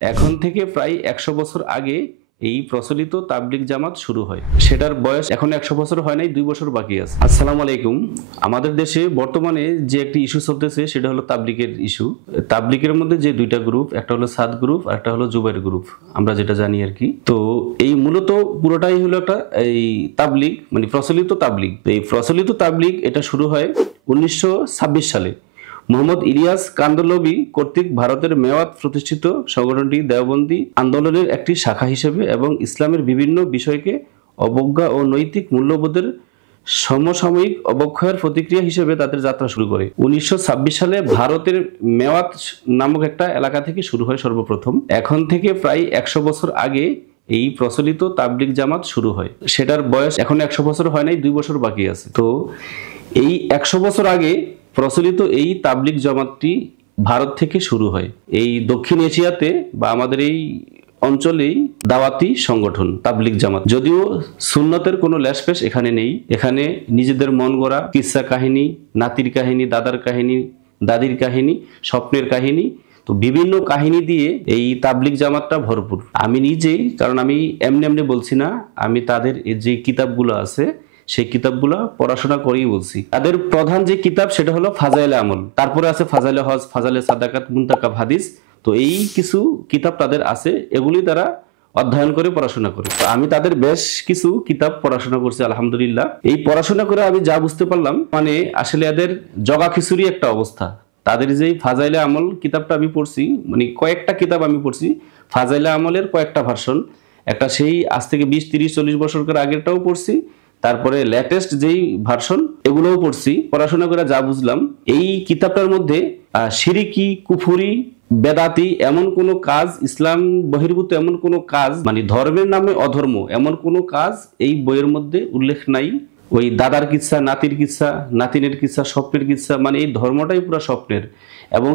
এখন থেকে প্রায় ১০০ বছর আগে এই প্রচলিত তাবলিগ জামাত শুরু হয়। সেটার বয়স এখন ১০০ বছর হয় নাই, ২ বছর বাকি আছে। আসসালামু আলাইকুম। আমাদের দেশে বর্তমানে যে একটি ইস্যু চলতেছে সেটা হলো তাবলিগের ইস্যু। তাবলিগের মধ্যে যে দুইটা গ্রুপ, একটা হলো সাদ গ্রুপ আর একটা হলো জুবাইর গ্রুপ, আমরা যেটা জানি আর কি। তো এই মূলত পুরোটাই হলো একটা এই তাবলিগ, মানে প্রচলিত তাবলিগ। এই প্রচলিত তাবলিগ এটা শুরু হয় ১৯২৬ সালে মোহাম্মদ ইলিয়াস কান্দলবি কর্তৃক ভারতের মেওয়াত প্রতিষ্ঠিত সংগঠনটি দেওবন্দি আন্দোলনের একটি শাখা হিসেবে এবং ইসলামের বিভিন্ন বিষয়কে অবজ্ঞা ও নৈতিক মূল্যবোধের সমসাময়িক অবক্ষয়ের প্রতিক্রিয়া হিসেবে তাদের যাত্রা শুরু করে। ১৯২৬ সালে ভারতের মেওয়াত নামক একটা এলাকা থেকে শুরু হয় সর্বপ্রথম। এখন থেকে প্রায় ১০০ বছর আগে এই প্রচলিত তাবলিগ জামাত শুরু হয়। সেটার বয়স এখন ১০০ বছর হয় নাই, ২ বছর বাকি আছে। তো এই ১০০ বছর আগে প্রচলিত এই তাবলিগ জামাতটি ভারত থেকে শুরু হয়। এই দক্ষিণ এশিয়াতে বা আমাদের এই অঞ্চলেই দাওয়াতি সংগঠন তাবলিগ জামাত। যদিও সুন্নতের কোনো লেশপেশ এখানে নেই। এখানে নিজেদের মন গড়া কিসসা কাহিনী, নাতির কাহিনী, দাদার কাহিনী, দাদির কাহিনী, স্বপ্নের কাহিনী, তো বিভিন্ন কাহিনী দিয়ে এই তাবলিগ জামাতটা ভরপুর। আমি নিজেই, কারণ আমি এমনি এমনি বলছি না, আমি তাদের যে কিতাবগুলো আছে সেই কিতাবগুলো পড়াশোনা করেই বলছি। তাদের প্রধান যে কিতাব সেটা হলো ফাজাইলে আমল, তারপরে আছে ফাজাইলে হজ, ফাজাইলে সাদাকাত, মুনতাকাব হাদিস। তো এই কিছু কিতাব তাদের আছে, এগুলি তারা অধ্যয়ন করে পড়াশোনা করে। তো আমি তাদের বেশ কিছু কিতাব পড়াশোনা করছি আলহামদুলিল্লাহ। এই পড়াশোনা করে আমি যা বুঝতে পারলাম, মানে আসলে এদের জগা খিচুড়ি একটা অবস্থা। তাদের যে ফাজাইলে আমল কিতাবটা আমি পড়ছি, মানে কয়েকটা কিতাব আমি পড়ছি, ফাজাইলে আমলের কয়েকটা ভার্সন, একটা সেই আজ থেকে ২০, ৩০, ৪০ বছর আগেরটাও পড়ছি, তারপরে লেটেস্ট যেই ভার্সন এগুলোও পড়ছি। পড়াশোনা করে যা বুঝলাম, এই কিতাবটার মধ্যে শিরিকি, কুফুরি, বেদাতি এমন কোনো কাজ, ইসলাম বহির্ভূত এমন কোনো কাজ, মানে ধর্মের নামে অধর্ম এমন কোনো কাজ এই বইয়ের মধ্যে উল্লেখ নাই। ওই দাদার কিচ্ছা, নাতির কিচ্ছা, নাতিনের কিচ্ছা, স্বপ্নের কিচ্ছা, মানে এই ধর্মটাই পুরো স্বপ্নের। এবং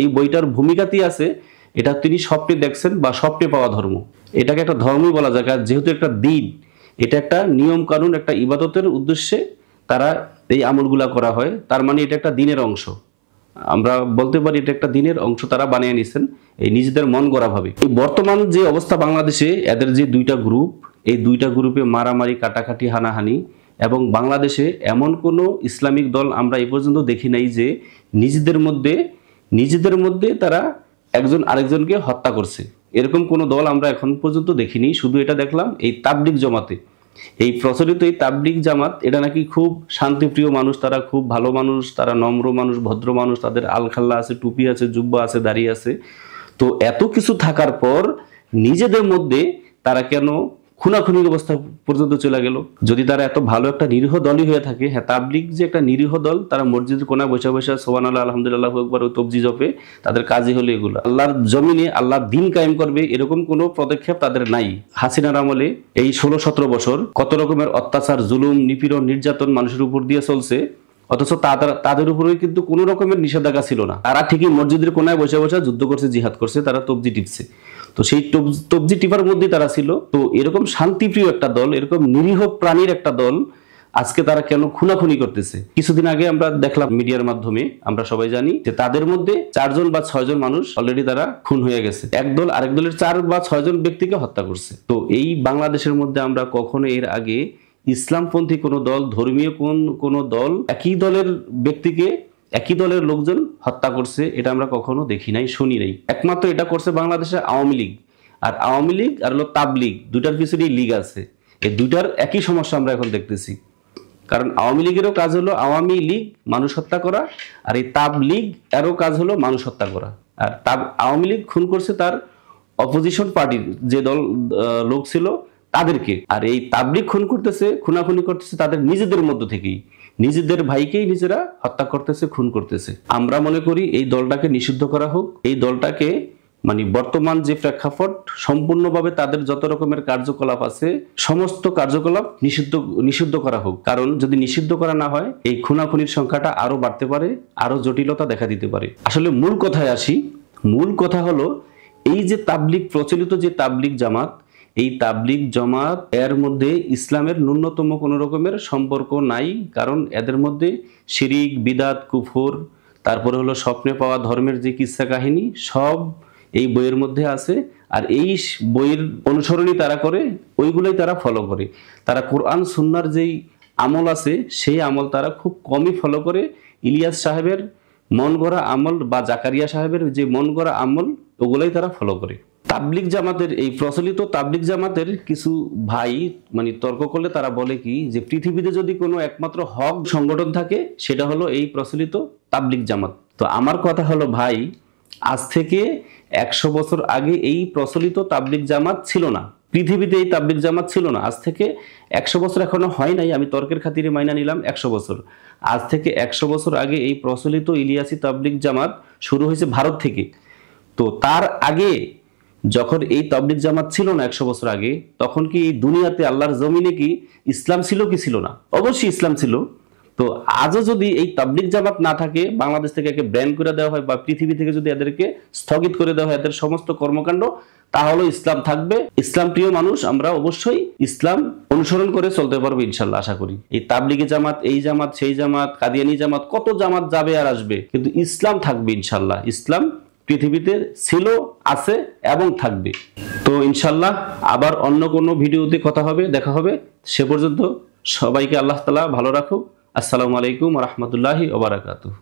এই বইটার ভূমিকাতেই আছে এটা তিনি স্বপ্নে দেখছেন বা স্বপ্নে পাওয়া ধর্ম। এটাকে একটা ধর্মই বলা যায়, যেহেতু একটা দিন, এটা একটা নিয়ম কানুন, একটা ইবাদতের উদ্দেশ্যে তারা এই আমলগুলা করা হয়। তার মানে এটা একটা দিনের অংশ, আমরা বলতে পারি এটা একটা দিনের অংশ তারা বানিয়ে নিছেন এই নিজেদের মন গড়া ভাবে। এই বর্তমান যে অবস্থা বাংলাদেশে, এদের যে দুইটা গ্রুপ, এই দুইটা গ্রুপে মারামারি, কাটাকাটি, হানাহানি, এবং বাংলাদেশে এমন কোনো ইসলামিক দল আমরা এই পর্যন্ত দেখি নাই যে নিজেদের মধ্যে তারা একজন আরেকজনকে হত্যা করছে। এরকম কোনো দল আমরা এখন পর্যন্ত দেখিনি। শুধু এটা দেখলাম এই তাবলিগ জামাতে, এই প্রচলিত এই তাবলিগ জামাত, এটা নাকি খুব শান্তিপ্রিয় মানুষ, তারা খুব ভালো মানুষ, তারা নম্র মানুষ, ভদ্র মানুষ, তাদের আলখাল্লা আছে, টুপি আছে, জুব্বা আছে, দাড়ি আছে। তো এত কিছু থাকার পর নিজেদের মধ্যে তারা কেন খুনাখুনি অবস্থা পর্যন্ত চলে গেল? যদি তারা এত ভালো একটা নিরীহ দলই হয়ে থাকে, হ্যাঁ তাবলিগ যে একটা নিরীহ দল, তারা মসজিদের কোনায় বসে বসে সুবহানাল্লাহ, আলহামদুলিল্লাহ, আল্লাহু আকবার ও তবজি জপে, তাদের কাজই হলো এগুলো। আল্লাহর জমিনে আল্লাহর দিন কায়েম করবে এরকম কোনো পদক্ষেপ তাদের নাই। হাসিনার আমলে এই ১৬-১৭ বছর কত রকমের অত্যাচার, জুলুম, নিপীড়ন, নির্যাতন মানুষের উপর দিয়ে চলছে, অথচ তাদের উপরে কিন্তু কোনো রকমের নিষেধাজ্ঞা ছিল না। তারা ঠিকই মসজিদের কোনায় বসে বসে যুদ্ধ করছে, জিহাদ করছে, তারা তবজি টিপছে। তো সেই তবজি টিপার মধ্যে তারা ছিল। তো এরকম শান্তিপ্রিয় একটা দল, এরকম নিরীহ প্রাণীর একটা দল, আজকে তারা কেন খুনাখুনি করতেছে? কিছুদিন আগে আমরা দেখলাম মিডিয়ার মাধ্যমে, আমরা সবাই জানি যে তাদের মধ্যে ৪ জন বা ৬ জন মানুষ অলরেডি তারা খুন হয়ে গেছে। এক দল আরেক দলের ৪ বা ৬ জন ব্যক্তিকে হত্যা করছে। তো এই বাংলাদেশের মধ্যে আমরা কখনো এর আগে ইসলামপন্থী কোনো দল, ধর্মীয় কোনো দল একই দলের ব্যক্তিকে, একই দলের লোকজন হত্যা করছে, এটা আমরা কখনো দেখি নাই, শুনি নাই। একমাত্র এটা করছে বাংলাদেশের আওয়ামী লীগ। আর আওয়ামী লীগ আর হলো তাবলিগ, দুইটার পিছনেই লীগ আছে। এই দুইটার একই সমস্যা আমরা এখন দেখতেছি। কারণ আওয়ামী লীগেরও কাজ হলো আওয়ামী লীগ মানুষ হত্যা করা, আর এই তাবলিগ এরও কাজ হলো মানুষ হত্যা করা। আর আওয়ামী লীগ খুন করছে তার অপোজিশন পার্টির যে দল লোক ছিল তাদেরকে, আর এই তাবলিগ খুন করতেছে, খুনাখুনি করতেছে তাদের নিজেদের মধ্য থেকেই, নিজেদের ভাইকেই নিজেরা হত্যা করতেছে, খুন করতেছে। আমরা মনে করি এই দলটাকে নিষিদ্ধ করা হোক। এই দলটাকে, মানে বর্তমান যে প্রেক্ষাপট, সম্পূর্ণভাবে তাদের যত রকমের কার্যকলাপ আছে সমস্ত কার্যকলাপ নিষিদ্ধ করা হোক। কারণ যদি নিষিদ্ধ করা না হয়, এই খুনাখুনির সংখ্যাটা আরো বাড়তে পারে, আরো জটিলতা দেখা দিতে পারে। আসলে মূল কথায় আসি। মূল কথা হলো এই যে তাবলিগ, প্রচলিত যে তাবলিগ জামাত, এই তাবলিগ জামাত এর মধ্যে ইসলামের ন্যূনতম কোনো রকমের সম্পর্ক নাই। কারণ এদের মধ্যে শিরিক, বিদাত, কুফর, তারপরে হলো স্বপ্নে পাওয়া ধর্মের যে কিসসা কাহিনী, সব এই বইয়ের মধ্যে আছে। আর এই বইয়ের অনুসরণই তারা করে, ওইগুলোই তারা ফলো করে। তারা কোরআন সুন্নাহর যেই আমল আছে সেই আমল তারা খুব কমই ফলো করে। ইলিয়াস সাহেবের মন গড়া আমল বা জাকারিয়া সাহেবের যে মন গড়া আমল, ওগুলাই তারা ফলো করে। তাবলিগ জামাতের এই প্রচলিত তাবলিগ জামাতের কিছু ভাই মানে তর্ক করলে তারা বলে কি যে পৃথিবীতে যদি কোনো একমাত্র হক সংগঠন থাকে সেটা হলো এই প্রচলিত তাবলিগ জামাত। তো আমার কথা হলো ভাই, আজ থেকে 100 বছর আগে এই প্রচলিত তাবলিগ জামাত ছিল না, পৃথিবীতে এই তাবলিগ জামাত ছিল না। আজ থেকে 100 বছর এখনো হয় নাই, আমি তর্কের খাতিরে মাইনা নিলাম 100 বছর। আজ থেকে 100 বছর আগে এই প্রচলিত ইলিয়াসি তাবলিগ জামাত শুরু হয়েছে ভারত থেকে। তো তার আগে যখন এই তাবলিগ জামাত ছিল না 100 বছর আগে, তখন কি এই দুনিয়াতে আল্লাহর জমিনে কি ইসলাম ছিল কি ছিল না? অবশ্যই ইসলাম ছিল। তো আজও যদি এই তাবলিগ জামাত না থাকে, বাংলাদেশ থেকে একে ব্যান করে দেওয়া হয় বা পৃথিবী থেকে যদি এদেরকে স্থগিত করে দেওয়া হয় এদের সমস্ত কর্মকাণ্ড, তাহলে ইসলাম থাকবে। ইসলাম প্রিয় মানুষ আমরা অবশ্যই ইসলাম অনুসরণ করে চলতে পারবো ইনশাল্লাহ, আশা করি। এই তাবলিগি জামাত, এই জামাত, সেই জামাত, কাদিয়ানি জামাত, কত জামাত যাবে আর আসবে, কিন্তু ইসলাম থাকবে ইনশাল্লাহ। ইসলাম পৃথিবীতে ছিল, আছে এবং থাকবে। তো ইনশাল্লাহ আবার অন্য কোনো ভিডিওতে কথা হবে, দেখা হবে। সে পর্যন্ত সবাইকে আল্লাহ তাআলা ভালো রাখুক। আসসালামু আলাইকুম ওয়া রাহমাতুল্লাহি ওয়া বারাকাতুহু।